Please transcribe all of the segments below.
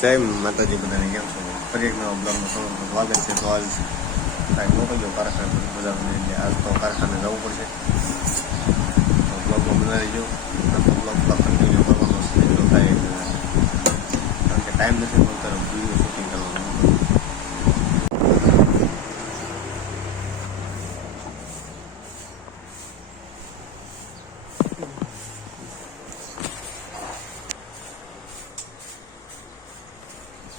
જય માતાજી બધાને કેમ છો? ફરી એક નવા બ્લોગમાં તમારું સ્વાગત છે. તો આજ કાંઈ મોકલજો કારખાને બજારને, એટલે આજ તો કારખાને જવું પડશે. તો બ્લોગમાં બનાવી જો તો બ્લોગ કન્ટિન્યુ કરવાનો છે એટલો થાય, કારણ કે ટાઈમ નથી મળતો વિડીયો શૂટિંગ કરવાનો.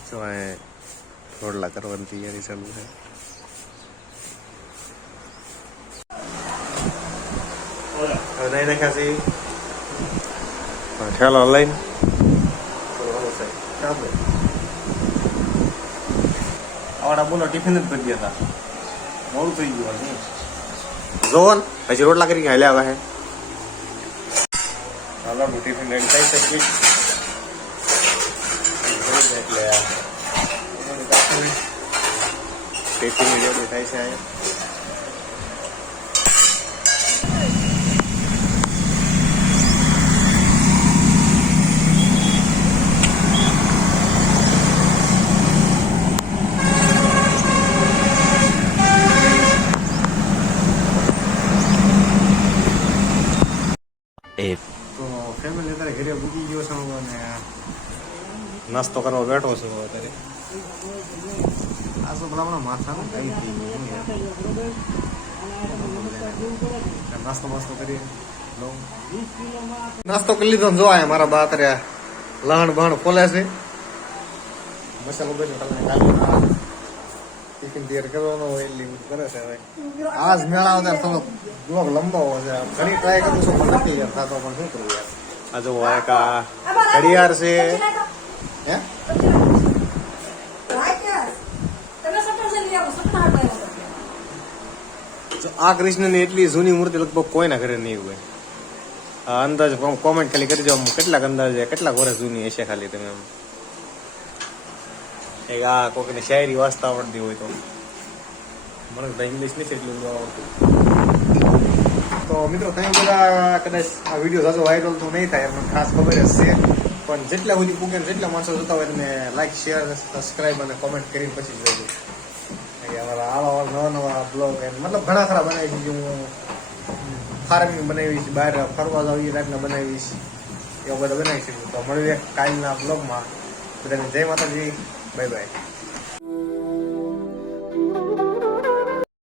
તો રોટલા કરવાની તૈયારી ચાલુ છે. હવે નહીં નાખ્યા છે ઠેલો લઈને આવડા બોલો ટિફિન જ ભરી ગયા હતા, મોડું થઈ ગયું જોવો ને. પછી રોટલા કરી હાલ્યા આવે હાલો ટિફિન રેડી થાય છે એટલે ટિફિન રેડી થાય છે. તો ફેમિલી અત્યારે ઘરે પૂકી ગયો છે અને નાસ્તો કરવા બેઠો છું. અત્યારે આ તો ભલા માથાનું કઈ થઈ ગયું નાસ્તો કરી લઉં. નાસ્તો કરી લીધો જો આ મારા બા અત્યારે લહણ બહણ ફોલે છે. મસાલો બધું ટિફિન તૈયાર કરવાનો હોય એટલી બધું કરે છે. હવે આજ મેળા વધારે થોડોક બ્લોગ લંબાવો છે. ઘણી ટ્રાય કરું છું પણ નથી યાર થતો, પણ શું કરું યાર. આ જો એક ઘડિયાળ છે હે આ કૃષ્ણની એટલી જૂની મૂર્તિ લગભગ કોઈના ઘરે નહીં હોય. અંદાજ કોમેન્ટ ખાલી કરી દો કેટલાક અંદાજે કેટલાક વર્ષ જૂની હશે ખાલી. તમે એક આ કોઈકને શાયરી વાંચતા આવડતી હોય તો. મને તો ઇંગ્લિશ નથી એટલું આવડતું. તો મિત્રો તમે બધા કદાચ આ વિડીયો સાચો વાયરલ તો નહીં થાય મને ખાસ ખબર જ છે, પણ જેટલા સુધી પૂગે જેટલા માણસો જોતા હોય તમે લાઈક શેર સબસ્ક્રાઈબ અને કોમેન્ટ કરીને પછી જોજો. અમારા આવા નવા બ્લોગ મતલબ ઘણા ખરા બનાવી છે. હું ફાર્મિંગ બનાવીશ, બહાર ફરવા જાવ એ ટાઈપના બનાવીશ, એવા બધા બનાવી શકું. તો મળીએ કાલના બ્લોગમાં. બધાને જય માતાજી, બાય બાય.